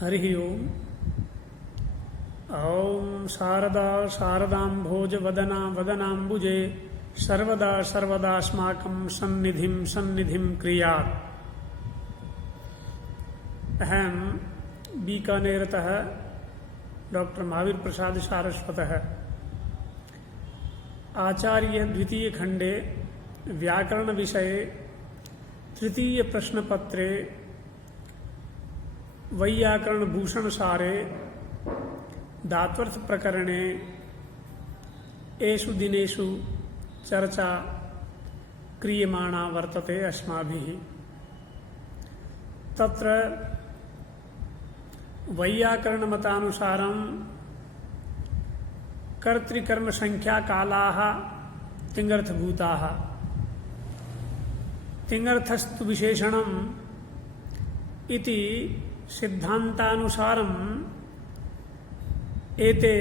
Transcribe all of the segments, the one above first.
हरि ओम। ओम शारदा शारदाम्भोज वदना वदनाम्बुजे सर्वदा सर्वदास्माकं सन्निधिं सन्निधिं क्रियात्। अहम बीकानेरतः डॉक्टर महावीर प्रसाद सारस्वतः आचार्य द्वितीय खंडे व्याकरण विषये तृतीय प्रश्नपत्रे वैयाकरण भूषण सारे धात्वर्थ प्रकरणे एषु दिनेषु चर्चा क्रियमाणा वर्तते अस्माभिः। तत्र वैयाकरण मतानुसारं कर्तृकर्म संख्या कालाः तिङ्गर्थभूताः। तिङ्गर्थस्तु विशेषणम् इति सिद्धान्तानुसारम् एते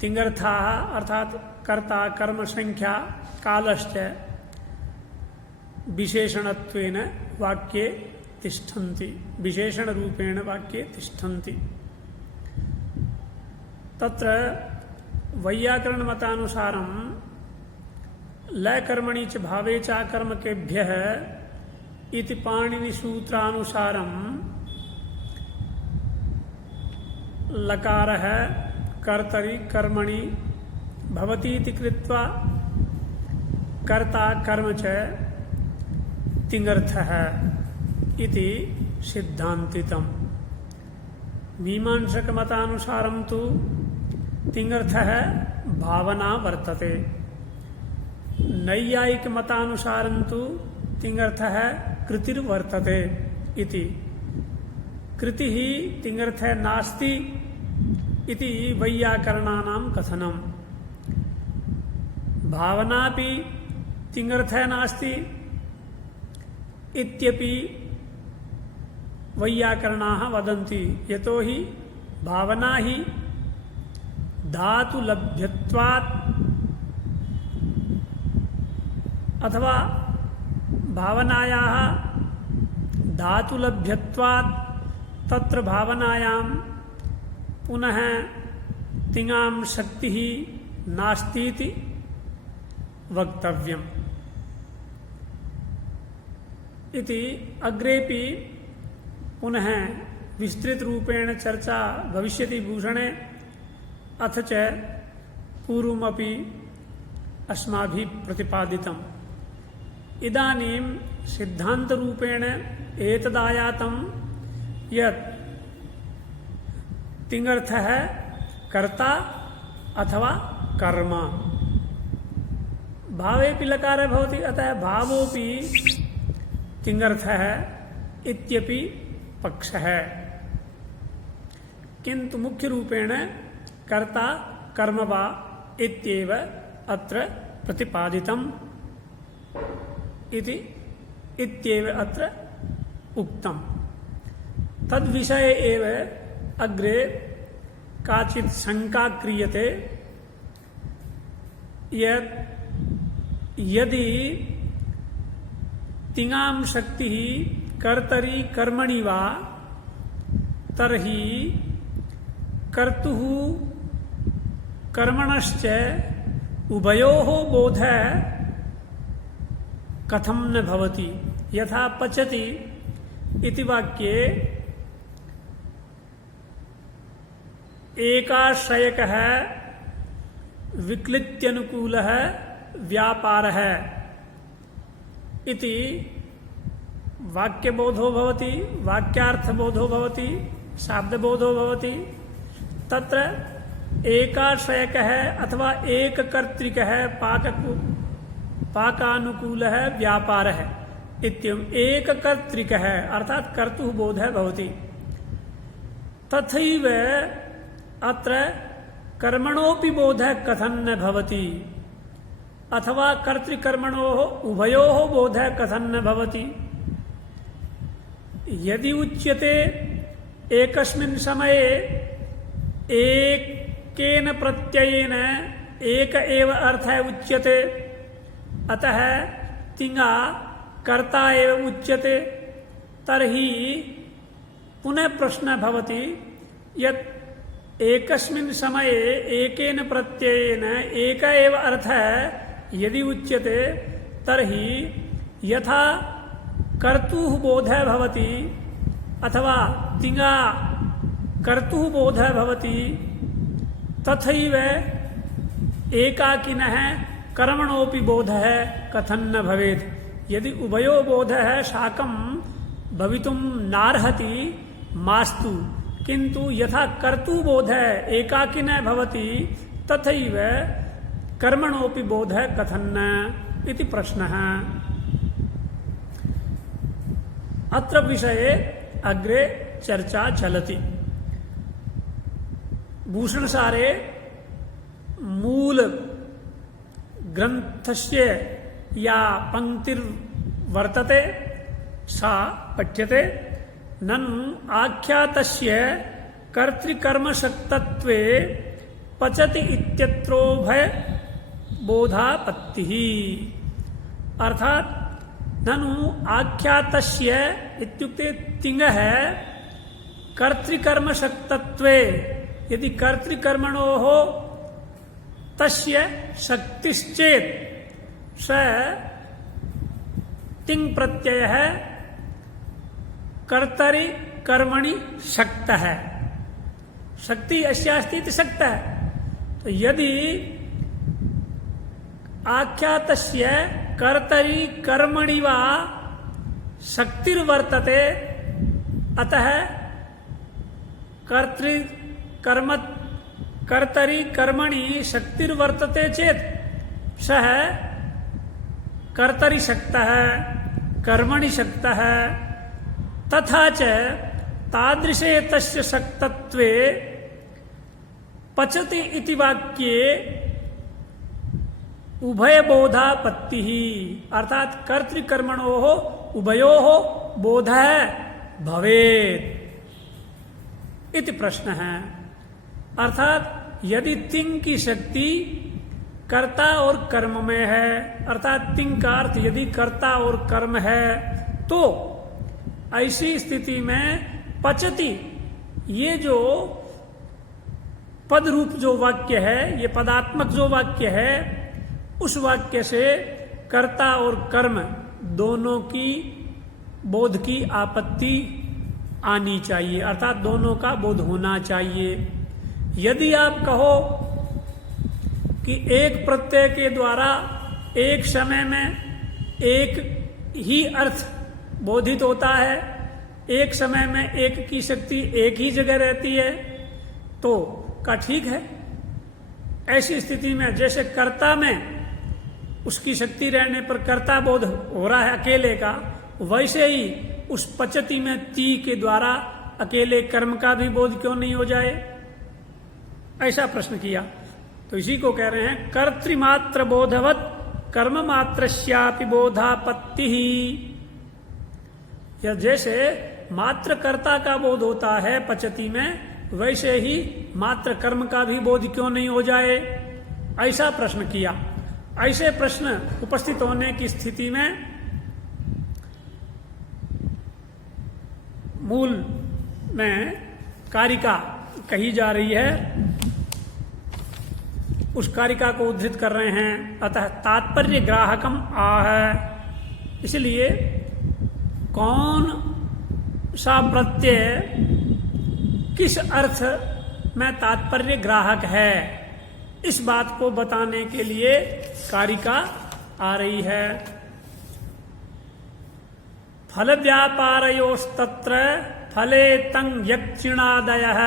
तिङ्गर्थाः अर्थात कर्ता कर्म संख्या कालश्च विशेषणत्वेन वाक्ये तिष्ठन्ति, विशेषण रूपेण वाक्ये तिष्ठन्ति। तत्र वैयाकरण मतानुसारं लयकर्मणि च भावे च कर्मकेभ्यः इति पाणिनि सूत्रानुसारं लकारः कर्तरि कर्मणि भवतीति कृत्वा कर्ता कर्म च तिङ्गर्थः इति सिद्धान्तितम्। मीमांसकमतानुसारं तु तिङ्गर्थः भावना वर्तते। नैयायिकमतानुसारं तु तिङ्गर्थः कृतिर्वर्तते इति। कृतिः तिङ्गर्थः नास्ति इति वैयाकरणानां कथनम्। भावनापि तिङ्गर्थः नास्ति इत्यपि वैयाकरणाः वदन्ति। यतोहि भावना ही धातुलभ्यत्वात् अथवा भावनायाः धातुलभ्यत्वात् तत्र भावनायां पुनः तिङां शक्तिः नास्तीति वक्तव्यम् इति। अग्रेपि पुनः विस्तृत रूपेण चर्चा भविष्यति भूषणे। अथ च पूर्वमपि अस्माभिः प्रतिपादितम्। इदानीं सिद्धान्तरूपेण एतदायातं यत् तिङ्गर्थः कर्ता अथवा कर्म। भावेपि लकारः भवति, अतः भावोपि तिङ्गर्थः इत्यपि पक्षः। किन्तु मुख्यरूपेण कर्ता कर्म वा इत्येव अत्र प्रतिपादितम् इति इत्येव अत्र उक्तम्। तद्विषये एव अग्रे काचित् शङ्का क्रियते यत् यदि तिङां शक्तिः कर्तरि कर्मणि वा तर्हि कर्तुः कर्मणश्च उभयोः बोधः कथं न भवति। यथा पचति इति वाक्ये एकाश्रयकः विक्लित्यनुकूलः व्यापारः इति वाक्यबोधो भवति, वाक्यार्थबोधो भवति, शाब्दबोधो भवति। तत्र एकाश्रयकः अथवा एककर्तृकः पाकानुकूलः व्यापारः इत्येवम् एककर्तृकः अर्थात् कर्तुः बोधः भवति। तथैव अत्र कर्मणोऽपि बोधः कथं न भवति अथवा कर्तृकर्मणोः उभयोः बोधः कथं न भवति। यदि उच्यते एकस्मिन् समये एकेन प्रत्ययेन एक एव अर्थः उच्यते, अतः तिङा कर्ता एव उच्यते। तर्हि पुनः प्रश्नः भवति यत् एकस्मिन् समये एकेन प्रत्ययेन एक एव अर्थः यदि उच्यते तर्हि यथा कर्तुः बोधः भवति अथवा तिङा कर्तुः बोधः भवति तथैव एकाकिनः कर्मणोऽपि बोधः कथं न भवेत्। यदि उभयो बोधः साकं भवितुं नार्हति मास्तु, किन्तु यथा कर्तुः बोधः एकाकिनः भवति तथैव कर्मणोऽपि बोधः कथं न इति प्रश्नः। अत्र विषये अग्रे चर्चा चलति। भूषणसारे मूल ग्रंथस्य या पंक्तिर्वर्तते सा पठ्यते। ननु आख्यातस्य कर्तृकर्मशक्तत्वे पचति इत्यत्रोभय बोधापत्तिः। अर्थात ननु आख्यातस्य इत्युक्ते तिङः कर्तृकर्मशक्तत्वे, यदि कर्तृकर्मणोः तस्य शक्तिश्चेत् स तिङ् प्रत्ययः कर्तरि कर्मणि शक्तः। शक्ति अस्यास्ति इति शक्तः। तो यदि आख्यातस्य कर्तरि कर्मणि वा शक्तिर्वर्तते, अतः कर्तरि कर्मणि शक्तिर्वर्तते चेत् सः कर्तरि शक्तः कर्मणि शक्तः। तथा च तादृशे तस्य शक्तत्वे पचति इति वाक्ये उभयबोधापत्तिः। अर्थात कर्तृकर्मणोः उभयोः बोधः भवेत् इति प्रश्न है। अर्थात यदि तिङ् की शक्ति कर्ता और कर्म में है, अर्थात तिङ् का अर्थ यदि कर्ता और कर्म है, तो ऐसी स्थिति में पचति, ये जो पद रूप जो वाक्य है, ये पदात्मक जो वाक्य है, उस वाक्य से कर्ता और कर्म दोनों की बोध की आपत्ति आनी चाहिए, अर्थात दोनों का बोध होना चाहिए। यदि आप कहो कि एक प्रत्यय के द्वारा एक समय में एक ही अर्थ बोधित होता है, एक समय में एक की शक्ति एक ही जगह रहती है, तो का ठीक है। ऐसी स्थिति में जैसे कर्ता में उसकी शक्ति रहने पर कर्ता बोध हो रहा है अकेले का, वैसे ही उस पचति में ती के द्वारा अकेले कर्म का भी बोध क्यों नहीं हो जाए, ऐसा प्रश्न किया। तो इसी को कह रहे हैं कर्तृमात्र बोधवत कर्म मात्रस्यापि बोधापत्ति ही। या जैसे मात्र कर्ता का बोध होता है पचति में, वैसे ही मात्र कर्म का भी बोध क्यों नहीं हो जाए, ऐसा प्रश्न किया। ऐसे प्रश्न उपस्थित होने की स्थिति में मूल में कारिका कही जा रही है, उस कारिका को उद्धृत कर रहे हैं। अतः तात्पर्य ग्राहकम आह, इसलिए कौन सा प्रत्यय किस अर्थ में तात्पर्य ग्राहक है, इस बात को बताने के लिए कारिका आ रही है। फल व्यापारयोस्तत्र फले तंग यक्षिणादयः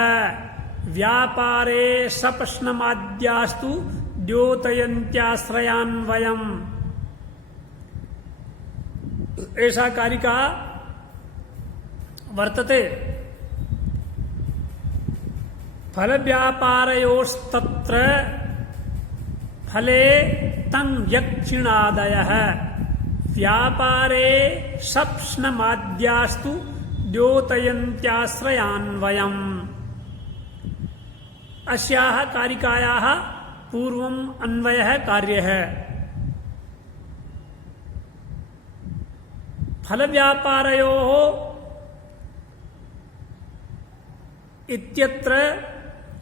व्यापारे सप्रश्नमाद्यास्तु द्योतयन्त्याश्रयान्वयम्। ऐसा कारिका वर्तते। फल व्यापारयोस्तत्र फले तंग यक्षिणादयः व्यापारे सप्रश्नमाद्यास्तु द्योतयन्त्याश्रयान्वयम्। अस्याः कारिकायाः पूर्वम् अन्वयः कार्यः। फल व्यापारयोः इत्यत्र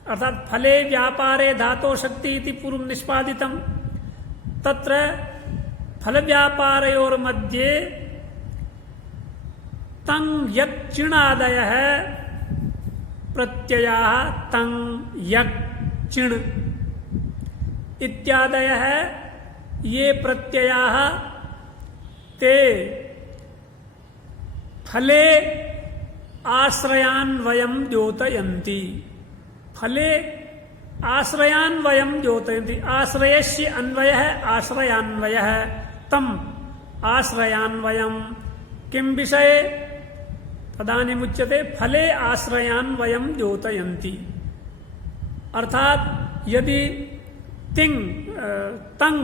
अर्थात फले व्यापारे धातो शक्ति इति पूर्व निष्पादितम तत्र फल व्यापारयोर मध्ये तं यक् चिणादयः प्रत्ययाः तं यक् चिण् इत्यादयः ये प्रत्ययाः ते फले आश्रयान्वयं द्योतयन्ति। फले आश्रयान्वयं द्योतयन्ति। आश्रयस्य अन्वयः आश्रयान्वयः तम आश्रयान्वयं किं विषये तदानीमुच्यते फले आश्रयान्वयं द्योतयन्ति। अर्थात यदि तिंग तंग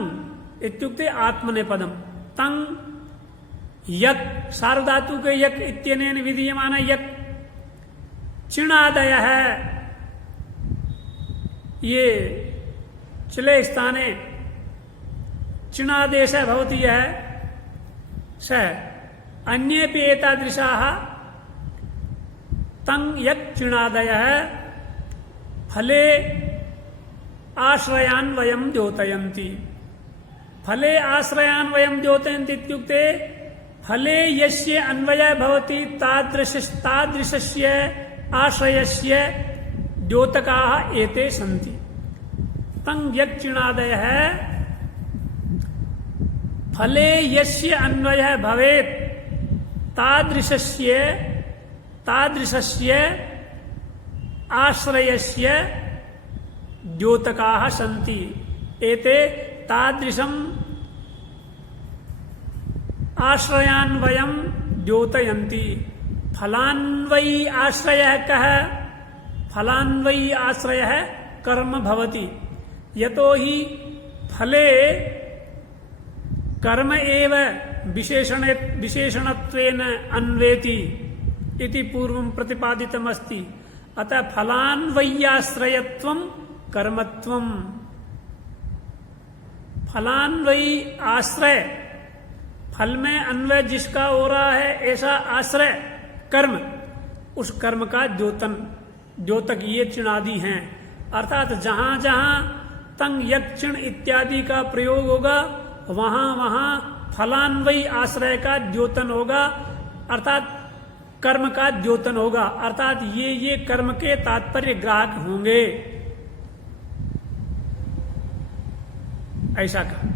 इत्युक्ते आत्मनेपदम तंग यक सार्वधातु के यक इत्यनेन विधीयमान यक चिणादय है ये चले स्थाने चिणादेश भवति है स अन्येपि एतादृशाः तंग यक चिणादयः फले आश्रयान्वयं द्योतयन्ति। फले आश्रयान्वयं द्योतयन्ति इत्युक्ते फले यस्य अन्वयः भवति तादृशस्य आश्रयस्य द्योतकाः एते सन्ति। तंग यक् चिणादयः फले यस्य अन्वयः भवेत् तादृशस्य आश्रयस्य द्योतकाः सन्ति। एते तादृशम् आश्रयान्वयं द्योतयन्ति। फलान्वयी आश्रयः कः? फलान्वयी आश्रयः कर्म भवति। यतो हि फले कर्म एव विशेषणत्वेन अन्वेति इति पूर्वं प्रतिपादितमस्ति। अतः फलान्वय्याश्रयत्वं कर्मत्वम्। फलान्वयी आश्रय फल में अन्वय जिसका हो रहा है ऐसा आश्रय कर्म, उस कर्म का द्योतक ये चिणादि हैं। अर्थात जहां जहां तंग यक् चिण इत्यादि का प्रयोग होगा वहां वहां फलान्वयी आश्रय का द्योतन होगा, अर्थात कर्म का द्योतन होगा। अर्थात ये कर्म के तात्पर्य ग्राहक होंगे, ऐसा कहा।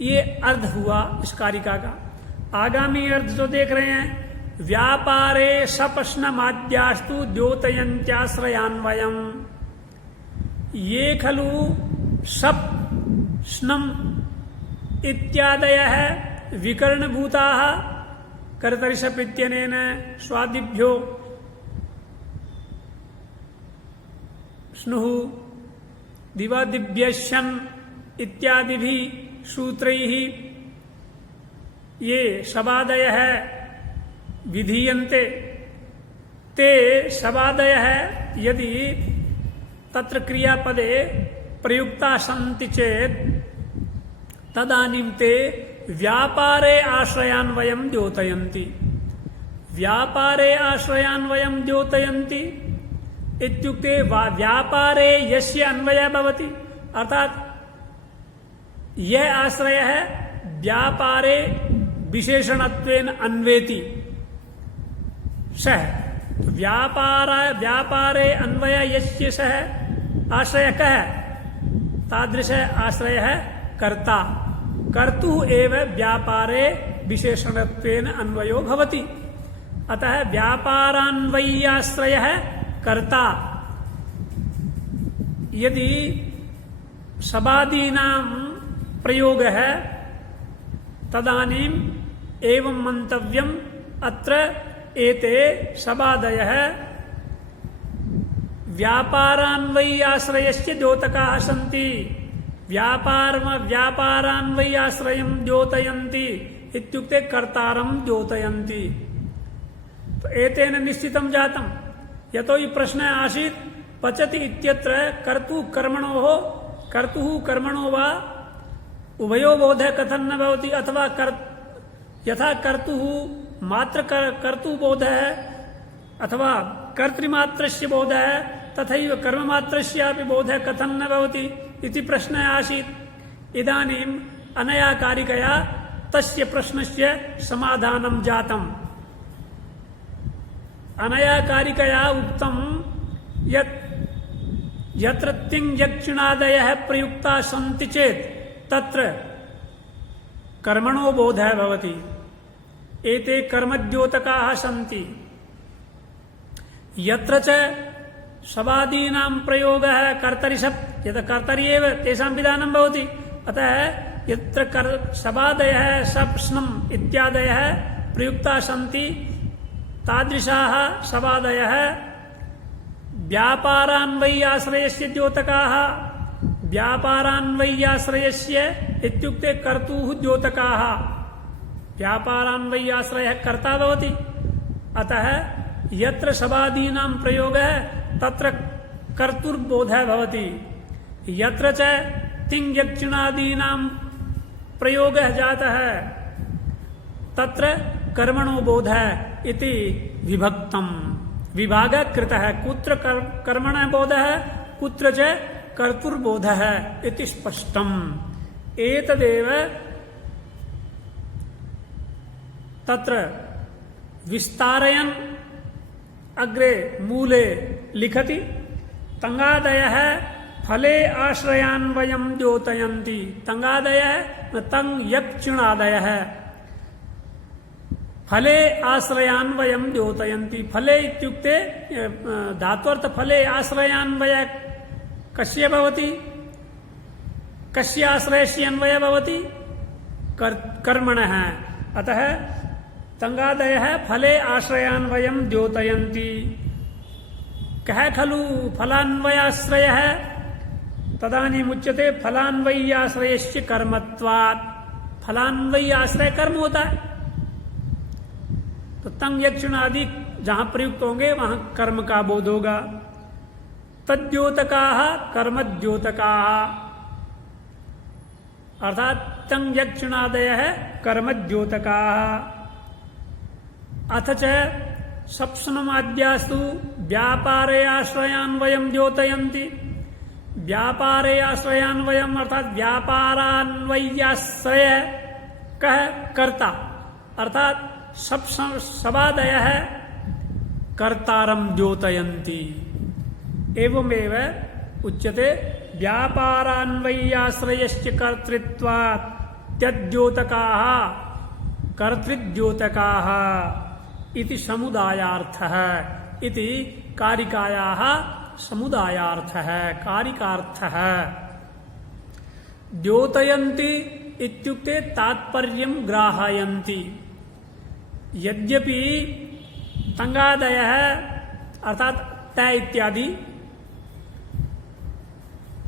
ये अर्थ हुआ इस कारिका का। आगामी अर्थ जो देख रहे हैं, व्यापारे सपश्नमाद्यास्तु द्योतयन्त्याश्रयान्वयम्। ये खलु सप स्नम इत्यादयः विकरणभूताः कर्तरिषप् इत्यनेन स्वादिभ्यो स्नुः दिवादिभ्यश्यन् इत्यादिभिः सूत्रैः ये शबादयः विधीयन्ते। ते शबादयः यदि तत्र क्रियापदे प्रयुक्ता सन्ति चेत् तदानीं ते व्यापारे आश्रयान्वयं द्योतयन्ति। व्यापारे आश्रयान्वयं द्योतयन्ति इत्युक्ते व्यापारे यस्य अन्वयः भवति, अर्थात यह आश्रय है व्यापारे विशेषणत्वेन अन्वेति सह। व्यापारे अन्वय यस्य सह आश्रय कः? तादृश आश्रय है कर्ता। कर्तुः एव व्यापारे विशेषणत्वेन अन्वयो भवति। अतः व्यापारान्वयी आश्रय है कर्ता। यदि शबादीनां प्रयोग है तदानीम एवं मंतव्यम अत्र एते शबादयः व्यापारान्वयी आश्रयस्य द्योतकाः सन्ति। व्यापारान्वयी आश्रयं द्योतयन्ति इत्युक्ते कर्तारं द्योतयन्ति। तो एतेन निश्चितं जातं। यतो हि प्रश्नः आसीत् पचति इत्यत्र कर्तुः कर्मणो वा उभयो बोधः कथं न भवति, अथवा यथा कर्तुः मात्र कर्तुः बोधः अथवा कर्तृमात्रस्य बोधः तथैव कर्ममात्रस्यापि बोधः कथं न भवति इति प्रश्नः आसीत्। इदानीम् अनया कारिकया तस्य प्रश्नस्य समाधानं जातम्। अनया कारिकया उक्तं यत् यत्र तिङ्-यक्-चुणादयः प्रयुक्ता सन्ति चेत् तत्र कर्मणो बोधः भवति। एते कर्मद्योतकाः सन्ति। यत्र च शबादीनां प्रयोगः कर्तरि शप् यत् कर्तरि एव तेषां विधानं भवति। अतः यत्र शबादयः शप् स्नम् इत्यादयः प्रयुक्ताः सन्ति तादृशाः शबादयः व्यापारान्वय्याश्रयस्य द्योतकाः। व्यापारान्वय्याश्रयस्य इत्युक्ते कर्तुः द्योतकाः। व्यापारान्वय्याश्रयः कर्ता भवति। अतः यत्र शबादीनां प्रयोगः तत्र कर्तुर्बोधः भवति। यत्र च तिङ्-यक्-चुणादीनां प्रयोगः जातः तत्र कर्मणो बोधः इति विभक्तम्। विभागः कृतः। कुत्र कर्मणः बोधः कुत्र च कर्तुर्बोधः इति स्पष्टम्। एतदेव तत्र विस्तारयन् अग्रे मूले लिखति। तङ्गादयः फले आश्रयान्वयं द्योतयन्ति। तङ्गादयः तङ्-यक्-चुणादयः फले आश्रयान्वयं द्योतयन्ति। फले इत्युक्ते धात्वर्थ फले आश्रयान्वय कस्य भवति? कस्य आश्रयस्य अन्वयः भवति? कर्मणः। अतः तङ्गादयः फले आश्रयान्वयं द्योतयन्ति। कः खलु फलान्वयाश्रयः? तदानीमुच्यते फलान्वय्याश्रयस्य कर्मत्वात्। फलान्वय्याश्रय कर्म होता है, तो तङ्-यक्-चुणादि जहां प्रयुक्त होंगे वहां कर्म का बोध होगा। तद्योतकाः कर्मद्योतकाः अर्थात तङ्-यक्-चुणादयः कर्मद्योतकाः। अथ च सप्स्नमाद्यास्तु व्यापारे आश्रयान्वयं द्योतयन्ति। व्यापारे आश्रयान्वयम् अर्थात व्यापारान्वय्याश्रय कः? कर्ता। अर्थात शबादयः कर्तारं द्योतयन्ति। एवमेव उच्यते व्यापारान्वय्याश्रयस्य कर्तृत्वात् तद्योतकाः कर्तृद्योतकाः इति समुदायार्थः। इति कारिकायाः समुदायार्थः कारिकार्थः। द्योतयन्ति इत्युक्ते तात्पर्यं ग्राहयन्ति। यद्यपि तङ्गादयः अर्थात त इत्यादि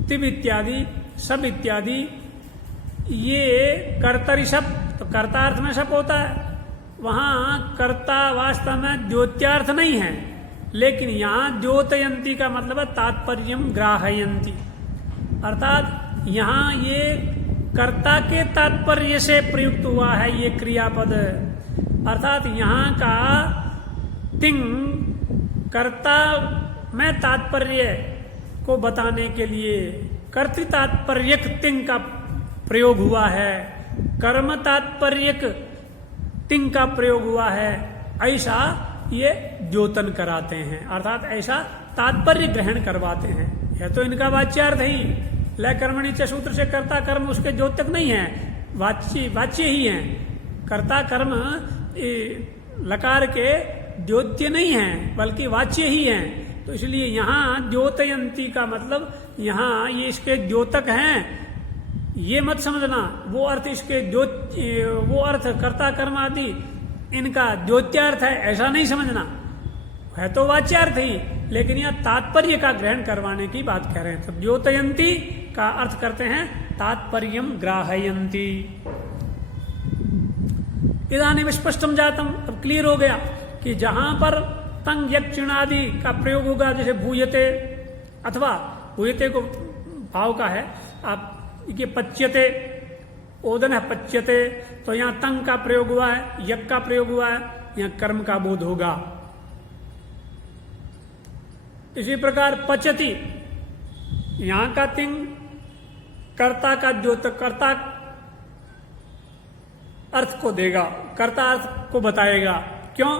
तिब इत्यादि सब इत्यादि ये कर्तरि शप, तो कर्तार्थ में शप होता है, वहां कर्ता वास्तव में द्योत्यार्थ नहीं है। लेकिन यहाँ द्योतयन्ति का मतलब है तात्पर्यम ग्राहयन्ति। अर्थात यहाँ ये कर्ता के तात्पर्य से प्रयुक्त हुआ है ये क्रियापद। अर्थात यहाँ का तिङ् कर्ता में तात्पर्य को बताने के लिए कर्तृ तात्पर्यक तिङ् का प्रयोग हुआ है, कर्म तात्पर्यक तिङ् का प्रयोग हुआ है। ऐसा ये द्योतन कराते हैं, अर्थात ऐसा तात्पर्य ग्रहण करवाते हैं। यह तो इनका वाच्यार्थ ही लय कर्मणि च सूत्र से कर्ता कर्म उसके द्योतक नहीं है, वाच्य ही है। कर्ता कर्म लकार के द्योत्य नहीं है बल्कि वाच्य ही है। तो इसलिए यहाँ द्योतयन्ति का मतलब यहाँ ये इसके द्योतक हैं, ये मत समझना। वो अर्थ इसके वो अर्थ कर्ता कर्म आदि इनका द्योत्यार्थ है ऐसा नहीं समझना, है तो वाच्यार्थ ही, लेकिन यह तात्पर्य का ग्रहण करवाने की बात कह रहे हैं। तो द्योतयन्ति का अर्थ करते हैं तात्पर्यम ग्राहयन्ति। इदानीं स्पष्टम जातम, अब क्लियर हो गया कि जहां पर तङ्-यक्-चुणादि का प्रयोग होगा, जैसे भूयते अथवा भूयते को भाव का है, आप ये पच्यते ओदन है पच्यते, तो यहाँ तंग का प्रयोग हुआ है, यक का प्रयोग हुआ है, यहाँ कर्म का बोध होगा। इसी प्रकार पचती, यहां का तिंग कर्ता का द्योतक, कर्ता अर्थ को देगा, कर्ता अर्थ को बताएगा। क्यों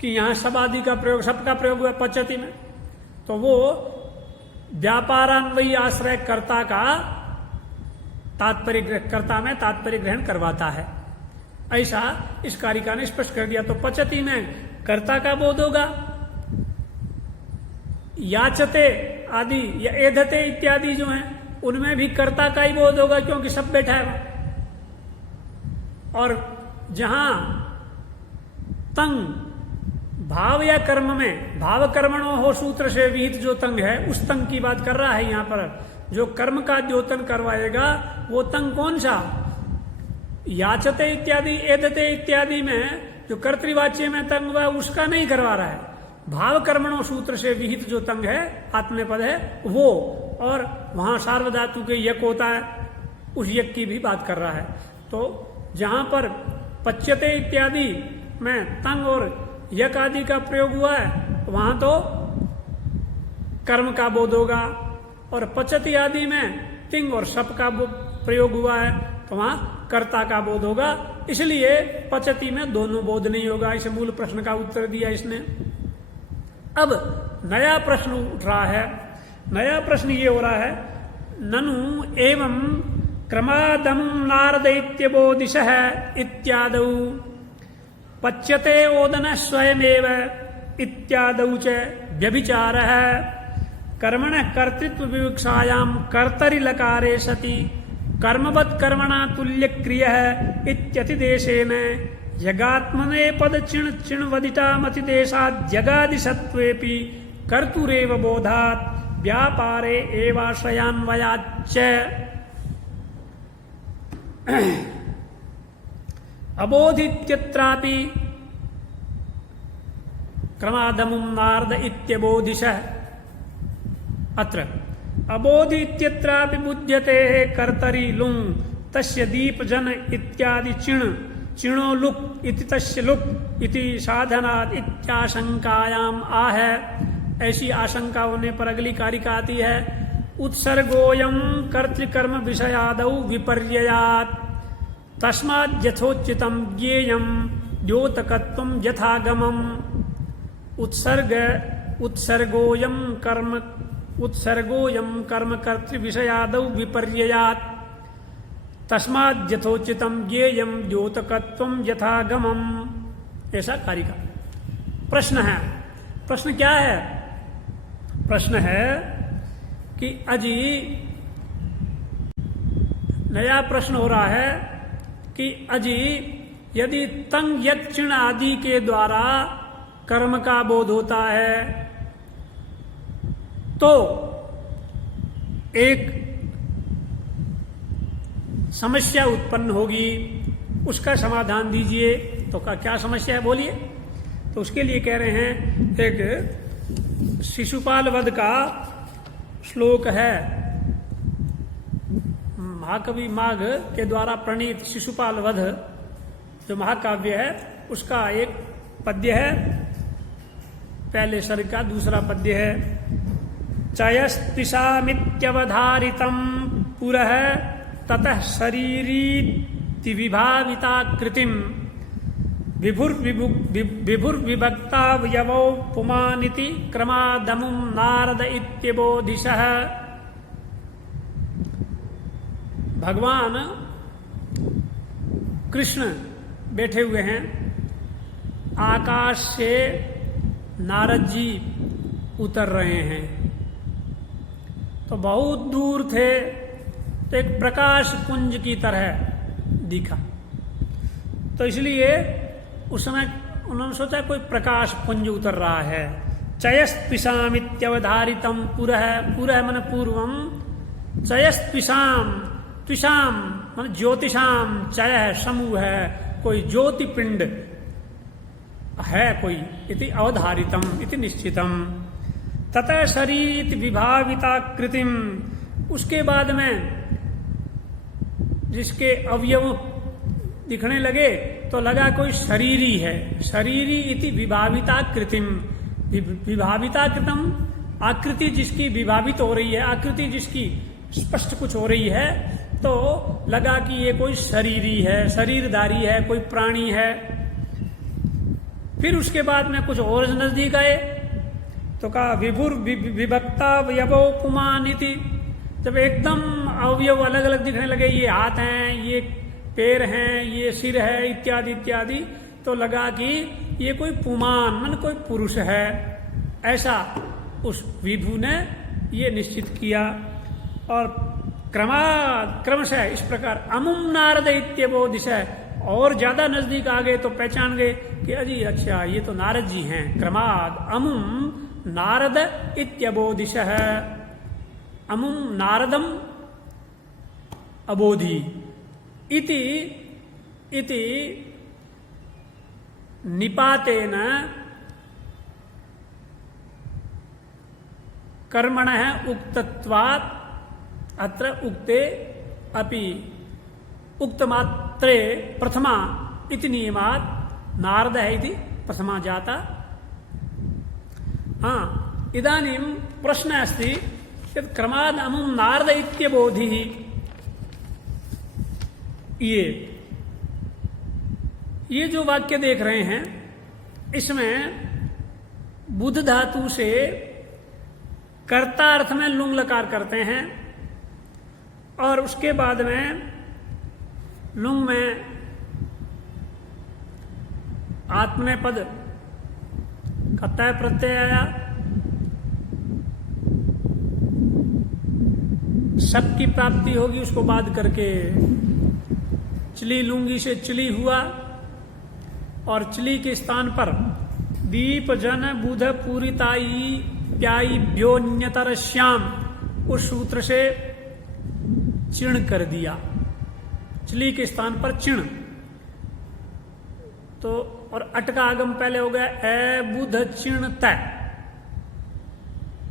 कि यहां सब आदि का प्रयोग, सब का प्रयोग हुआ पचती में, तो वो व्यापारान्वयी आश्रय कर्ता का तात्पर्य, कर्ता में तात्पर्य ग्रहण करवाता है। ऐसा इस कारिका ने स्पष्ट कर दिया। तो पचती में कर्ता का बोध होगा, याचते आदि या एधते इत्यादि जो हैं उनमें भी कर्ता का ही बोध होगा, क्योंकि सब बैठा है। और जहां तंग भाव या कर्म में, भाव कर्मणो हो सूत्र से विहित जो तंग है, उस तंग की बात कर रहा है यहां पर। जो कर्म का द्योतन करवाएगा वो तंग कौन सा, याचते इत्यादि एदते इत्यादि में जो कर्तृवाच्य में तंग हुआ उसका नहीं करवा रहा है। भाव कर्मणों सूत्र से विहित जो तंग है, आत्मनेपद है वो, और वहां सार्वधातु के यक होता है, उस यक की भी बात कर रहा है। तो जहां पर पच्यते इत्यादि में तंग और यक आदि का प्रयोग हुआ है वहां तो कर्म का बोध होगा, और पचती आदि में तिंग और सप का प्रयोग हुआ है तो वहां कर्ता का बोध होगा। इसलिए पचती में दोनों बोध नहीं होगा। इस मूल प्रश्न का उत्तर दिया इसने। अब नया प्रश्न उठ रहा है। नया प्रश्न ये हो रहा है, ननु एवं क्रमादम नारदैत्यबोधिशः इत्यादौ पच्यते ओदन स्वयमेव इत्यादौ च व्यभिचारः कर्मणः कर्तृत्व विवक्षायां कर्तरि लकारे सति कर्मवत् कर्मणा तुल्य क्रियः इत्यतिदेशेन यगात्मने पद चिण चिणवदितामतिदेशात् जगादिसत्त्वेऽपि कर्तुरेव बोधात् व्यापारे एवाश्रयान्वयाच्च अबोधित्यत्रापि क्रमादमुं नारद इत्यबोधिशः अत्र अबोधि इत्यत्रापि बुध्यते कर्तरि लुङ् तस्य दीपजन इत्यादि चिण चिणो लुक् इति तस्य लुक् इति साधनात् इत्याशंकायाम् आह। ऐसी आशंका होने पर अगली कारिका आती है, उत्सर्गोऽयं कर्तृकर्म विषयादौ विपर्ययात् तस्माद् यथोचितं ज्ञेयं द्योतकत्वं यथागमम्। उत्सर्गोऽयं कर्म कर्तृ विषयादौ विपर्ययात् तस्माद् यथोचितं ज्ञेयं द्योतकत्वं यथागमम्। ऐसा कारिका। प्रश्न है, प्रश्न क्या है? प्रश्न है कि अजी नया प्रश्न हो रहा है कि अजी यदि तंग यक चिण आदि के द्वारा कर्म का बोध होता है तो एक समस्या उत्पन्न होगी, उसका समाधान दीजिए। तो क्या समस्या है बोलिए? तो उसके लिए कह रहे हैं, एक शिशुपाल वध का श्लोक है, महाकवि माघ के द्वारा प्रणीत शिशुपाल वध जो महाकाव्य है उसका एक पद्य है, पहले सर्ग का दूसरा पद्य है। चयस्तिषामित्यवधारितं पुरः ततः शरीरीति विभाविताकृतिं विभुर्विभक्तावयवौ पुमानिति क्रमादमुं नारद इत्यबोधिशः। भगवान कृष्ण बैठे हुए हैं, आकाश से नारद जी उतर रहे हैं। तो बहुत दूर थे तो एक प्रकाश पुंज की तरह दिखा, तो इसलिए उस समय उन्होंने सोचा कोई प्रकाश पुंज उतर रहा है। चयस्पिशामित्यवधारितम पुरः, पुरः मन पूर्वम, चयस्पिशाम, त्विषाम मन ज्योतिषाम, चय है समूह है, कोई ज्योति पिंड है कोई, इति अवधारितम इति निश्चितम। ततः शरीर विभाविताकृतिम, उसके बाद में जिसके अवयव दिखने लगे तो लगा कोई शरीरी है, शरीरी इति विभाविताकृतिम, विभाविताकृतम आकृति जिसकी विभावित हो रही है, आकृति जिसकी स्पष्ट कुछ हो रही है, तो लगा कि ये कोई शरीरी है, शरीरधारी है, कोई प्राणी है। फिर उसके बाद में कुछ और नजदीक आए तो कहा विभुर विभक्ता अवयवो पुमानिति। जब एकदम अवयव अलग अलग दिखने लगे, ये हाथ हैं, ये पैर हैं, ये सिर है, इत्यादि इत्यादि, तो लगा कि ये कोई पुमान मन कोई पुरुष है। ऐसा उस विभु ने ये निश्चित किया। और क्रमशः इस प्रकार अमुम नारद इत्यबोधिश, और ज्यादा नजदीक आ गए तो पहचान गए कि अजी अच्छा ये तो नारद जी हैं। क्रमाद अमुम नारद इत्यबोधिश, अमुम नारदम अबोधि इति इति निपातेन कर्मणः उक्तत्वात् अत्र उक्ते अपि उक्तमात्रे प्रथमा इति नियमात् नारदः इति प्रथमा जाता। इदानीं प्रश्नः अस्ति यत् क्रमाद् अमुं नारद इत्यबोधिः, ये जो वाक्य देख रहे हैं इसमें बुध धातु से कर्ता अर्थ में लुंग लकार करते हैं और उसके बाद में लुंग में आत्मनेपद का तय प्रत्यय आया। शब्द की प्राप्ति होगी, उसको बाद करके चली लुंगी से चली हुआ और चली के स्थान पर दीप जन बुध पूरिताई प्याई व्योन्यतर श्याम, उस सूत्र से चिण कर दिया। चली के स्थान पर चिण, तो और अट का आगम पहले हो गया ए बुध चिण तय,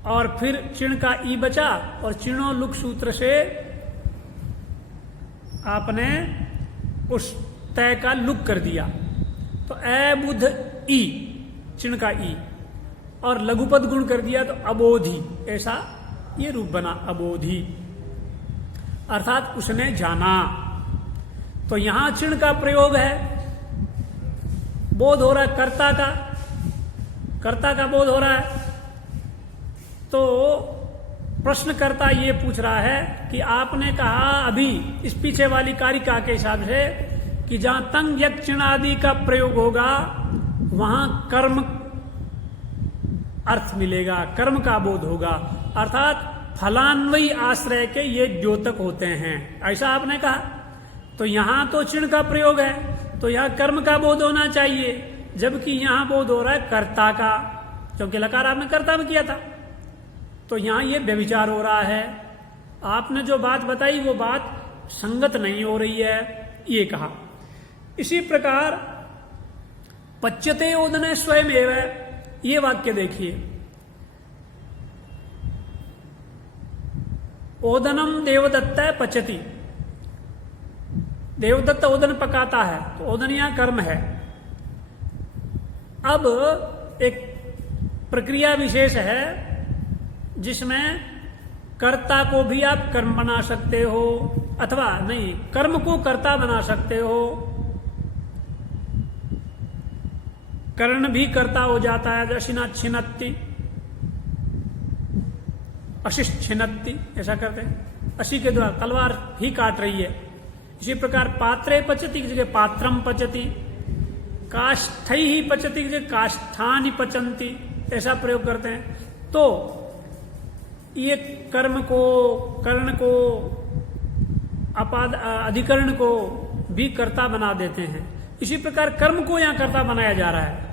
और फिर चिण का ई बचा और चिणो लुक सूत्र से आपने उस तय का लुक कर दिया। तो ए बुध ई, चिण का ई, और लघुपद गुण कर दिया तो अबोधि, ऐसा ये रूप बना अबोधि, अर्थात उसने जाना। तो यहां चिण का प्रयोग है, बोध हो रहा है कर्ता का बोध हो रहा है। तो प्रश्नकर्ता ये पूछ रहा है कि आपने कहा अभी इस पीछे वाली कारिका के हिसाब से कि जहां तंग यक चिण आदि का प्रयोग होगा वहां कर्म अर्थ मिलेगा, कर्म का बोध होगा, अर्थात फलान्वयी आश्रय के ये द्योतक होते हैं, ऐसा आपने कहा। तो यहां तो चिण का प्रयोग है, तो यहां कर्म का बोध होना चाहिए, जबकि यहां बोध हो रहा है कर्ता का, क्योंकि लकार आपने कर्ता में किया था। तो यहां ये व्यभिचार हो रहा है, आपने जो बात बताई वो बात संगत नहीं हो रही है, ये कहा। इसी प्रकार पच्यते ओदने स्वयं एवं, ये वाक्य देखिए, ओदनम देवदत्त पचति, देवदत्त ओदन पकाता है, तो ओदन यहां कर्म है। अब एक प्रक्रिया विशेष है जिसमें कर्ता को भी आप कर्म बना सकते हो, अथवा नहीं, कर्म को कर्ता बना सकते हो, कर्ण भी कर्ता हो जाता है, अशिना छिन्नति, अशिष्ट छिन्नति, ऐसा करते हैं, अशी के द्वारा तलवार ही काट रही है। इसी प्रकार पात्रे पचति की जगह पात्रम पचति, काष्ठई ही पचति की जगह काष्ठानि पचंती, ऐसा प्रयोग करते हैं। तो ये कर्म को, कर्ण को, अधिकरण को भी कर्ता बना देते हैं। इसी प्रकार कर्म को यहां कर्ता बनाया जा रहा है,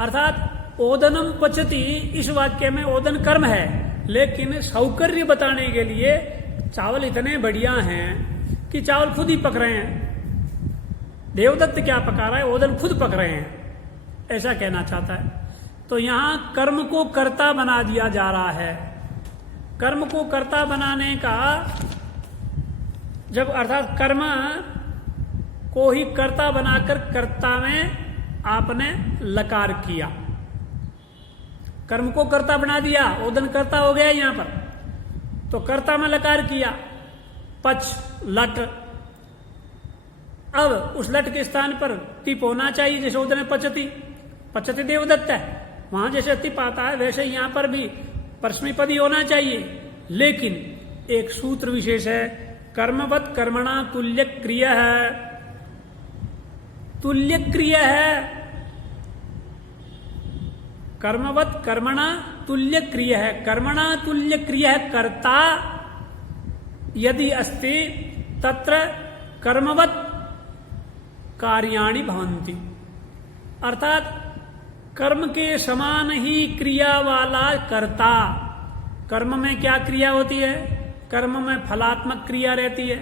अर्थात ओदनम पचति, इस वाक्य में ओदन कर्म है, लेकिन सौकर्य बताने के लिए चावल इतने बढ़िया हैं कि चावल खुद ही पक रहे हैं। देवदत्त क्या पका रहा है, ओदन खुद पक रहे हैं, ऐसा कहना चाहता है। तो यहां कर्म को कर्ता बना दिया जा रहा है। कर्म को कर्ता बनाने का जब, अर्थात कर्म को ही कर्ता बनाकर कर्ता में आपने लकार किया, कर्म को कर्ता बना दिया, ओदन कर्ता हो गया यहाँ पर। तो कर्ता में लकार किया, पच लट। अब उस लट के स्थान पर तिप होना चाहिए, जैसे ओदन में पचती, पचती देवदत्त है, वहां जैसे तिप आता है वैसे यहां पर भी परस्मैपदी होना चाहिए। लेकिन एक सूत्र विशेष है, कर्मवत कर्मणा तुल्य क्रिय है, तुल्य क्रिय है, कर्मवत कर्मणा तुल्य क्रिय है, कर्मणा तुल्य क्रिय है कर्ता यदि अस्ति तत्र कर्मवत कार्याणि भवन्ति। अर्थात कर्म के समान ही क्रिया वाला कर्ता। कर्म में क्या क्रिया होती है? कर्म में फलात्मक क्रिया रहती है,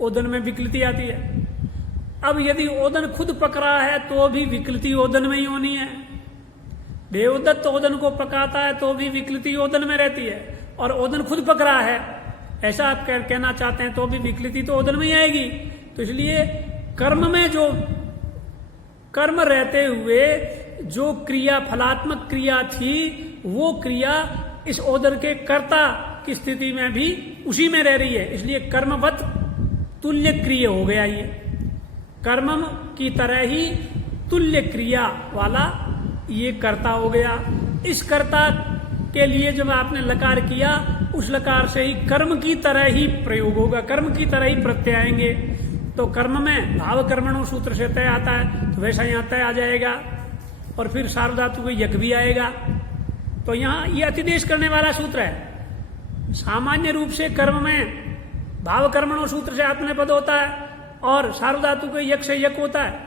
ओदन में विकृति आती है। अब यदि ओदन खुद पक रहा है तो भी विकृति ओदन में ही होनी है, देवदत्त ओदन को पकाता है तो भी विकृति ओदन में रहती है, और ओदन खुद पक रहा है ऐसा आप कहना चाहते हैं तो भी विकृति तो ओदन में ही आएगी। तो इसलिए कर्म में जो कर्म रहते हुए जो क्रिया फलात्मक क्रिया थी वो क्रिया इस ओदन के कर्ता की स्थिति में भी उसी में रह रही है, इसलिए कर्मवत तुल्य क्रिय हो गया। ये कर्म की तरह ही तुल्य क्रिया वाला ये कर्ता हो गया। इस कर्ता के लिए जब आपने लकार किया उस लकार से ही कर्म की तरह ही प्रयोग होगा, कर्म की तरह ही प्रत्यय आएंगे। तो कर्म में भाव कर्मणों सूत्र से तय आता है तो वैसा यहाँ तय आ जाएगा, और फिर सार्वधातु को यक भी आएगा। तो यहाँ ये अतिदेश करने वाला सूत्र है। सामान्य रूप से कर्म में भाव कर्मणों सूत्र से आत्मनेपद होता है और सार्वधातु के यक से यक होता है,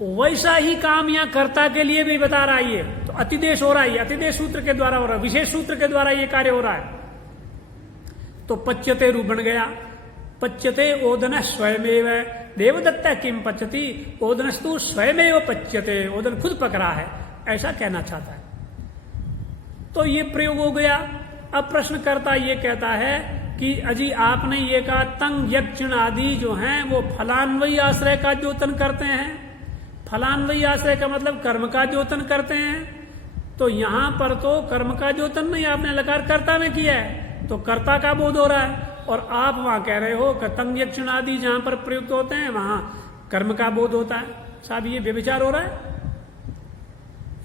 वैसा ही काम यहाँ कर्ता के लिए भी बता रहा है। ये तो अतिदेश हो रहा है, अतिदेश सूत्र के द्वारा हो रहा है, विशेष सूत्र के द्वारा ये कार्य हो रहा है। तो पच्यते रूप बन गया, पच्यते ओदन स्वयमेव देवदत्त किम पच्यति, ओदनस्तु स्वयमेव पच्यते, ओदन खुद पक रहा है ऐसा कहना चाहता है। तो ये प्रयोग हो गया। अब प्रश्नकर्ता ये कहता है कि अजी आपने ये कहा तंग यक्षण आदि जो हैं वो फलान्वयी आश्रय का द्योतन करते हैं। फलान्वयी आश्रय का मतलब कर्म का द्योतन करते हैं। तो यहां पर तो कर्म का द्योतन नहीं, आपने लकार कर्ता में किया है तो कर्ता का बोध हो रहा है, और आप वहां कह रहे हो कि तंग यक्षण आदि जहां पर प्रयुक्त होते हैं वहां कर्म का बोध होता है। साहब ये व्यभिचार हो रहा है,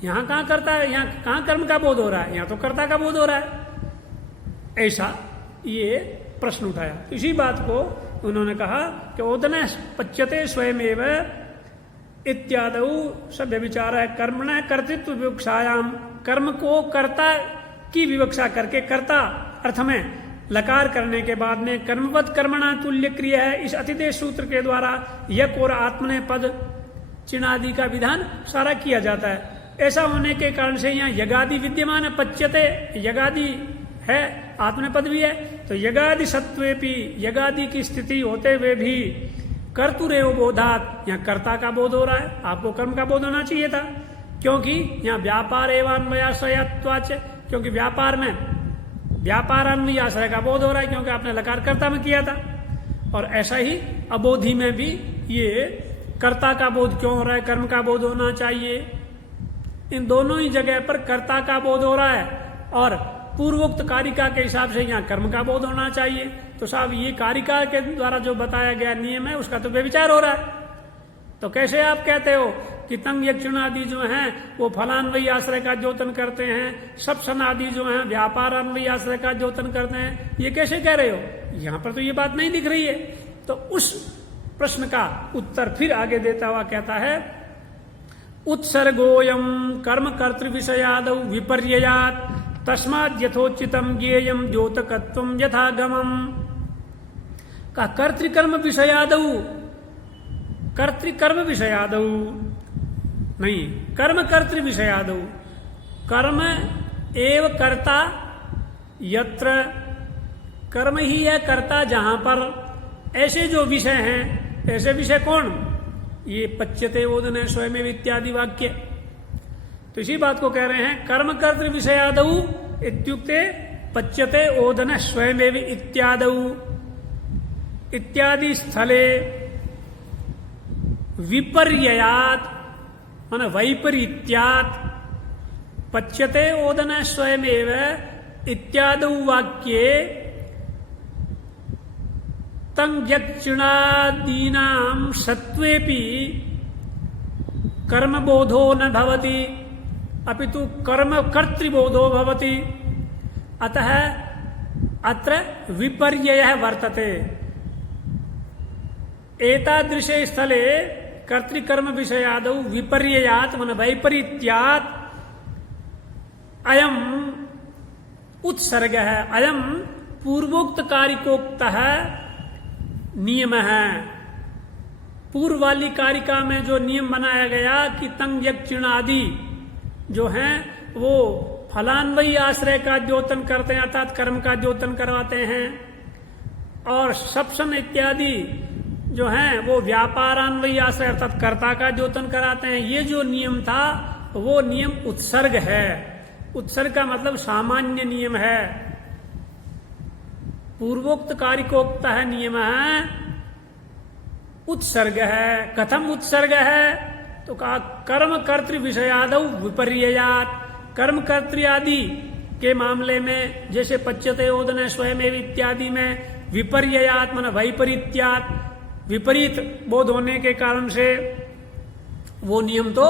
यहां कहां करता है, यहां कहां कर्म का बोध हो रहा है, यहां तो कर्ता का बोध हो रहा है। ऐसा ये प्रश्न उठाया। इसी बात को उन्होंने कहा कि ओदन पच्यते स्वयमेव इत्यादि सब व्यभिचार है। कर्मण कर्तृत्व विवक्षायाम, कर्म को कर्ता की विवक्षा करके कर्ता अर्थ में लकार करने के बाद में कर्मवत कर्मणा तुल्य क्रिया है। इस अतिदेश सूत्र के द्वारा यक और आत्मने पद चिणादि का विधान सारा किया जाता है। ऐसा होने के कारण से यहाँ यगादि विद्यमान है, पच्यते यगादि है, आत्मनेपद भी है। तो यगादि सत्वेपि, यगादि की स्थिति होते हुए भी कर्तुरेव बोधात, यहाँ कर्ता का बोध हो रहा है। आपको कर्म का बोध होना चाहिए था, क्योंकि यहाँ व्यापार एवं, क्योंकि व्यापार में व्यापारान्वयी आश्रय का बोध हो रहा है, क्योंकि आपने लकार कर्ता में किया था। और ऐसा ही अबोधि में भी ये कर्ता का बोध क्यों हो रहा है, कर्म का बोध होना चाहिए। इन दोनों ही जगह पर कर्ता का बोध हो रहा है, और पूर्वोक्त कारिका के हिसाब से यहाँ कर्म का बोध होना चाहिए। तो साहब ये कारिका के द्वारा जो बताया गया नियम है उसका तो व्यभिचार हो रहा है। तो कैसे आप कहते हो कि तंग यक्षण आदि जो हैं वो फलान्वयी आश्रय का द्योतन करते हैं, सप्सन आदि जो हैं व्यापारान्वयी आश्रय का द्योतन करते हैं, ये कैसे कह रहे हो? यहाँ पर तो ये बात नहीं दिख रही है। तो उस प्रश्न का उत्तर फिर आगे देता हुआ कहता है उत्सर्गोयम कर्म कर्तृ विषयादौ विपर्ययात् तस्माद् यथोचितम ज्ञेयम द्योतकत्वम यथागमम। का कर्तृकर्म विषयादौ, कर्तृकर्म विषयादौ नहीं, कर्म कर्तृ विषयादौ, कर्म एव कर्ता यत्र, कर्म ही है कर्ता जहां पर। ऐसे जो विषय हैं, ऐसे विषय कौन? ये पच्यते ओदन है स्वयमेव इत्यादि वाक्य। तो इसी बात को कह रहे हैं कर्म कर्तृ विषयादौ इत्युक्ते पच्यते ओदन स्वयमेव इत्यादौ इत्यादि स्थले विपर्ययात् माने वैपरीत्यात् पच्यते ओदन स्वयमेव इत्यादौ वाक्ये तंग्यक्षिणादीनां सत्वेपि कर्मबोधो न भवति अपितु कर्मकर्तृबोधो भवति। अतः अत्र विपर्ययः वर्तते। एतादृशे स्थले कर्तृकर्म विषयादौ विपर्ययात् मन वैपरीत्यात् अयम् उत्सर्गः, अयम् पूर्वोक्त कारिकोक्तः नियम है। पूर्व वाली कारिका में जो नियम बनाया गया कि तंग यक्षिण आदि जो हैं वो फलान्वयी आश्रय का द्योतन करते हैं अर्थात कर्म का द्योतन करवाते हैं, और सप्सन इत्यादि जो हैं वो व्यापारान्वयी आश्रय अर्थात कर्ता का द्योतन कराते हैं। ये जो नियम था वो नियम उत्सर्ग है। उत्सर्ग का मतलब सामान्य नियम है। पूर्वोक्त कारिकोक्त है नियम है, उत्सर्ग है। कथम उत्सर्ग है तो कहा कर्म कर्तृ विषयादौ विपर्ययात्। कर्म कर्तृ आदि के मामले में जैसे पच्यते ओदन स्वयमेव इत्यादि में विपर्ययात् मन वैपरीत्यात्, विपरीत बोध होने के कारण से वो नियम तो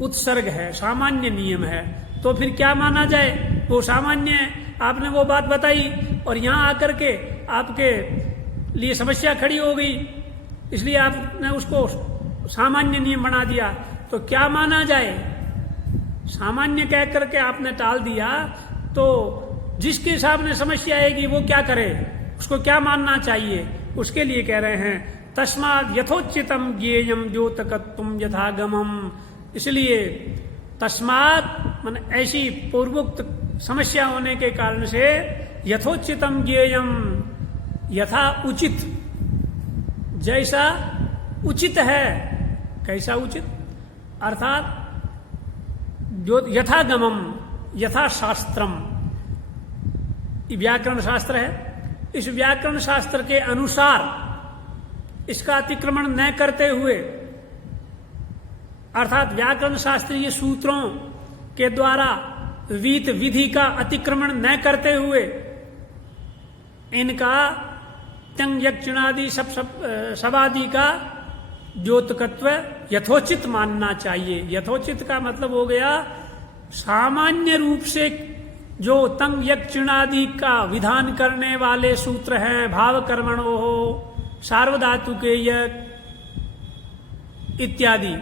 उत्सर्ग है, सामान्य नियम है। तो फिर क्या माना जाए, वो सामान्य है। आपने वो बात बताई और यहां आकर के आपके लिए समस्या खड़ी हो गई, इसलिए आपने उसको सामान्य नियम बना दिया। तो क्या माना जाए, सामान्य कह करके आपने टाल दिया, तो जिसके सामने समस्या आएगी वो क्या करे, उसको क्या मानना चाहिए, उसके लिए कह रहे हैं तस्माद् यथोचितम ज्ञेयम द्योतकत्वं यथागमम। इसलिए तस्मात् मन ऐसी पूर्वोक्त समस्या होने के कारण से यथोचितम ज्ञेयम, यथा उचित, जैसा उचित है। कैसा उचित अर्थात जो यथागमम, यथा शास्त्रम, व्याकरण शास्त्र है, इस व्याकरण शास्त्र के अनुसार इसका अतिक्रमण न करते हुए अर्थात व्याकरण शास्त्रीय सूत्रों के द्वारा विहित विधि का अतिक्रमण न करते हुए इनका तंग यक्षिणादि शबादि का द्योतकत्व यथोचित मानना चाहिए। यथोचित का मतलब हो गया सामान्य रूप से जो तंग यक्षिणादि का विधान करने वाले सूत्र हैं, भाव कर्मणो हो, सार्वधातुके यक इत्यादि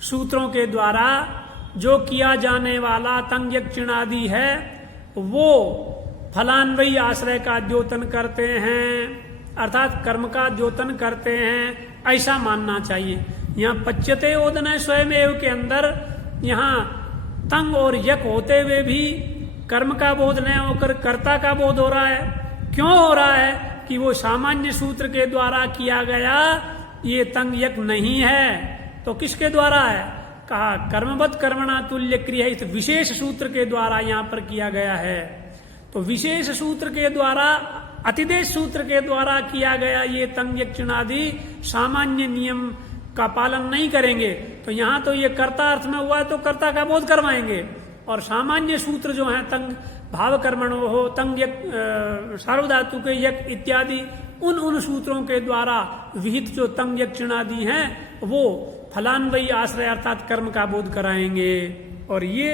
सूत्रों के द्वारा जो किया जाने वाला तंग यक्षिणादि है वो फलान्वयी आश्रय का द्योतन करते हैं अर्थात कर्म का द्योतन करते हैं, ऐसा मानना चाहिए। यहाँ पच्यते ओदन स्वयमेव के अंदर यहाँ तंग और यक होते हुए भी कर्म का बोध न होकर कर्ता का बोध हो रहा है। क्यों हो रहा है कि वो सामान्य सूत्र के द्वारा किया गया ये तंग यक नहीं है, तो किसके द्वारा है, कहा कर्मवत् कर्मणा तुल्य क्रिया, इस विशेष सूत्र के द्वारा यहाँ पर किया गया है। तो विशेष सूत्र के द्वारा, अतिदेश सूत्र के द्वारा किया गया ये तंग यक्षिणादि सामान्य नियम का पालन नहीं करेंगे, तो यहाँ तो ये कर्ता अर्थ में हुआ है तो कर्ता का बोध करवाएंगे, और सामान्य सूत्र जो है तंग भाव कर्मणो हो, तंग यक सार्वधातु के यक इत्यादि उन सूत्रों के द्वारा विहित जो तंग यक्षिणादि हैं वो फलान्वयी आश्रय अर्थात कर्म का बोध कराएंगे। और ये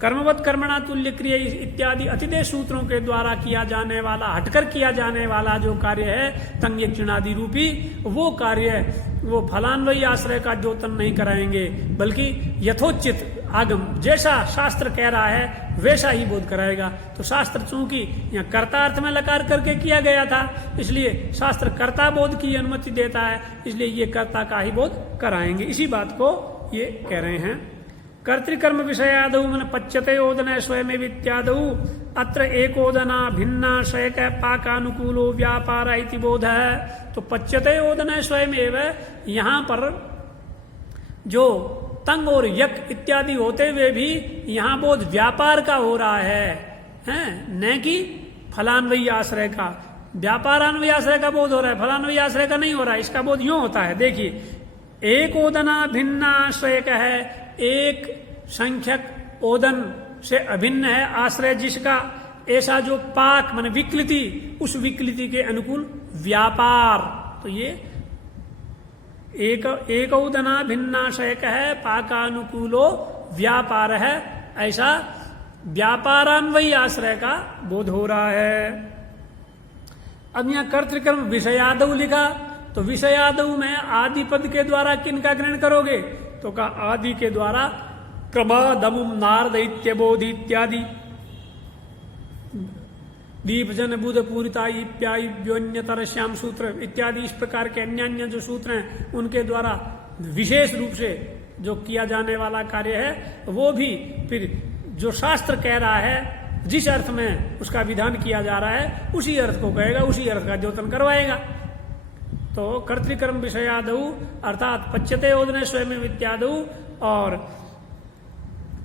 कर्मवत् कर्मणा तुल्य क्रिया इत्यादि अतिदेश सूत्रों के द्वारा किया जाने वाला, हटकर किया जाने वाला जो कार्य है तंग यक्षिणादि रूपी, वो कार्य वो फलान्वयी आश्रय का द्योतन नहीं कराएंगे, बल्कि यथोचित आगम जैसा शास्त्र कह रहा है वैसा ही बोध कराएगा। तो शास्त्र चूंकि यहाँ कर्ता अर्थ में लकार करके किया गया था, इसलिए शास्त्र कर्ता बोध की अनुमति देता है, इसलिए ये कर्ता का ही बोध कराएंगे। इसी बात को ये कह रहे हैं। कर्तृकर्म विषयादौ मन पच्यते ओदन स्वयमेव इत्यादौ अत्र एकोदना भिन्ना शयक पाकानुकूलो व्यापार इति बोध है। तो पच्यते ओदन स्वयमेव यहाँ पर जो तंग और यक इत्यादि होते हुए भी यहाँ बोध व्यापार का हो रहा है, न कि फलान्वयी आश्रय का। व्यापारान्वयी आश्रय का बोध हो रहा है, फलान्वयी आश्रय का नहीं हो रहा है। इसका बोध यूं होता है, देखिए एक ओदना भिन्नाश्रय का है, एक संख्यक ओदन से अभिन्न है आश्रय जिसका, ऐसा जो पाक माने विकृति, उस विकृति के अनुकूल व्यापार। तो ये एक ओदना भिन्नाश्रय का है, पाकानुकूलो व्यापार है, ऐसा व्यापारान्वयी आश्रय का बोध हो रहा है। अब यहां कर्तृकर्म विषयादव लिखा, तो विषयादव में आदि पद के द्वारा किनका ग्रहण करोगे? तो कहा आदि के द्वारा क्रमादमुम नारद इत्यबोध इत्यादि, दीपजन बुध पूरिता इप्यान्यतर श्याम सूत्र इत्यादि, इस प्रकार के अन्य अन्य जो सूत्र हैं उनके द्वारा विशेष रूप से जो किया जाने वाला कार्य है, वो भी फिर जो शास्त्र कह रहा है जिस अर्थ में उसका विधान किया जा रहा है उसी अर्थ को कहेगा, उसी अर्थ का द्योतन करवाएगा। तो कर्तृकर्म विषयादौ अर्थात पच्यते ओदने स्वयं इत्यादौ और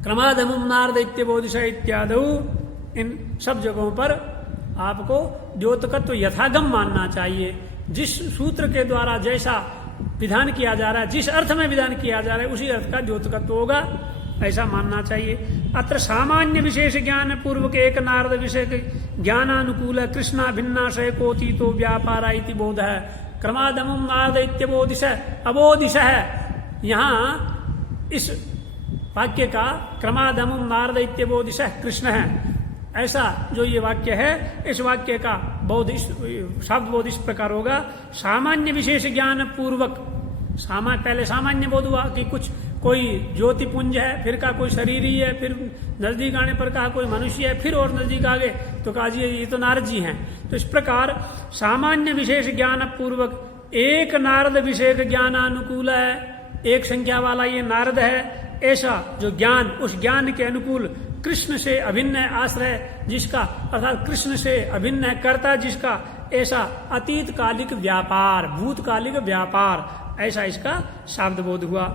क्रमादमुम नारद इत्यबोधिश इत्यादौ, इन सब जगहों पर आपको द्योतकत्व यथागम मानना चाहिए। जिस सूत्र के द्वारा जैसा विधान किया जा रहा है, जिस अर्थ में विधान किया जा रहा है, उसी अर्थ का द्योतकत्व होगा, ऐसा मानना चाहिए। अत्र सामान्य विशेष ज्ञान पूर्वक एक नारद विषय ज्ञानानुकूल कृष्णा भिन्नाशय कोती तो व्यापारा इति बोध है। क्रमादमुम नारद इत्यबोधिश अबोधिश है। यहाँ इस वाक्य का क्रमादमुम नारद इत्यबोधिश कृष्ण है, ऐसा जो ये वाक्य है, इस वाक्य का बोध शब्द बोध इस प्रकार होगा। सामान्य विशेष ज्ञान पूर्वक, पहले सामान्य बोध हुआ कि कुछ कोई ज्योति पुंज है, फिर का कोई शरीर ही है, फिर नजदीक आने पर कहा कोई मनुष्य है, फिर और नजदीक आ गए तो कहा जी ये तो नारद जी हैं। तो इस प्रकार सामान्य विशेष ज्ञान पूर्वक एक नारद विशेष ज्ञानानुकूल है, एक संख्या वाला ये नारद है, ऐसा जो ज्ञान, उस ज्ञान के अनुकूल कृष्ण से अभिन्न है आश्रय जिसका, अर्थात कृष्ण से अभिन्न है कर्ता जिसका, ऐसा अतीत कालिक व्यापार, भूतकालिक व्यापार, ऐसा इसका शाब्द बोध हुआ।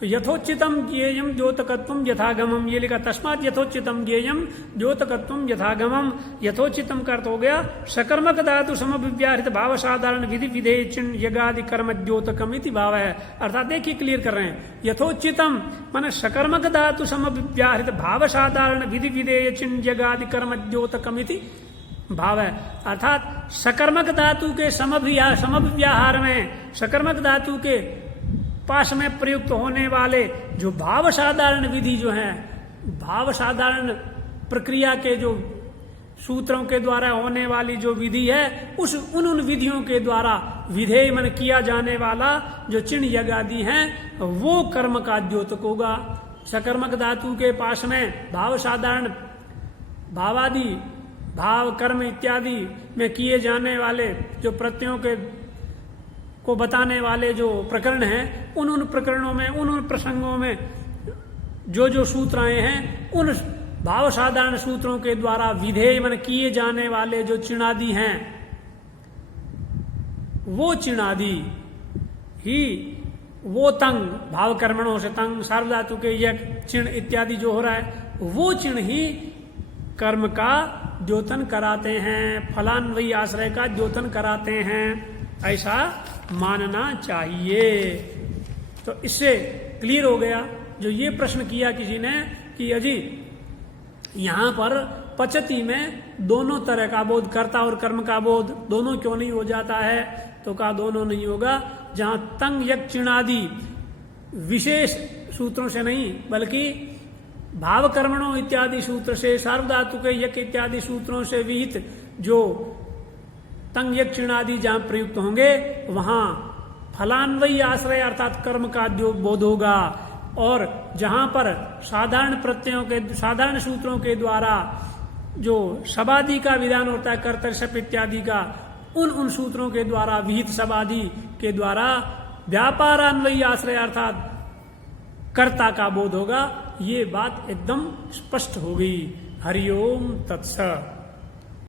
तो यथोचितम ज्ञेयम द्योतकत्वम यथागमम, ये लिखा तस्मात् यथोचितम ज्ञेयम द्योतकत्वम यथागमम। यथोचितम का अर्थ हो गया सकर्मक धातु समव्यवहारित भाव साधारण विधि विधेय चिन्ह यगादि कर्म द्योतकम इति भाव है। अर्थात देखिए क्लियर कर रहे हैं, यथोचितम माने सकर्मक धातु समव्यवहारित भाव साधारण विधि विधेय चिन्ह यगादि कर्म द्योतकम इति भाव है। अर्थात सकर्मक धातु के समव्यवहार में, सकर्मक धातु के पास में प्रयुक्त होने वाले जो भाव साधारण विधि जो है, भाव साधारण प्रक्रिया के जो सूत्रों के द्वारा होने वाली जो विधि है, उन विधियों के द्वारा विधेय मन किया जाने वाला जो चिन्ह यगादि हैं, वो कर्म का द्योतक होगा। सकर्मक धातु के पास में भाव साधारण भावादि, भाव कर्म इत्यादि में किए जाने वाले जो प्रत्ययों के को बताने वाले जो प्रकरण हैं, उन प्रकरणों में, उन प्रसंगों में जो जो सूत्र आए हैं, उन भाव साधारण सूत्रों के द्वारा विधेय मन किए जाने वाले जो चिणादि हैं, वो चिणादि ही, वो तंग भाव कर्मणों से तंग सार्वधातु के यक चिन्ह इत्यादि जो हो रहा है, वो चिन्ह ही कर्म का द्योतन कराते हैं, फलान्वयी आश्रय का द्योतन कराते हैं, ऐसा मानना चाहिए। तो इससे क्लियर हो गया। जो ये प्रश्न किया किसी ने कि अजी यहां पर पचती में दोनों तरह का बोध, कर्ता और कर्म का बोध दोनों क्यों नहीं हो जाता है? तो कहा दोनों नहीं होगा। जहां तंग यक चिणादि विशेष सूत्रों से नहीं, बल्कि भाव कर्मणों इत्यादि सूत्र से, सार्वधातु के यक इत्यादि सूत्रों से विहित जो तंग यक चिणादि जहां प्रयुक्त होंगे, वहां फलान्वयी आश्रय अर्थात कर्म का बोध होगा। और जहां पर साधारण प्रत्ययों के, साधारण सूत्रों के द्वारा जो शबादि का विधान होता है, कर्तृशप इत्यादि का, उन सूत्रों के द्वारा विहित शबादि के द्वारा व्यापारान्वयी आश्रय अर्थात कर्ता का बोध होगा। ये बात एकदम स्पष्ट हो गई। हरिओम तत्सत।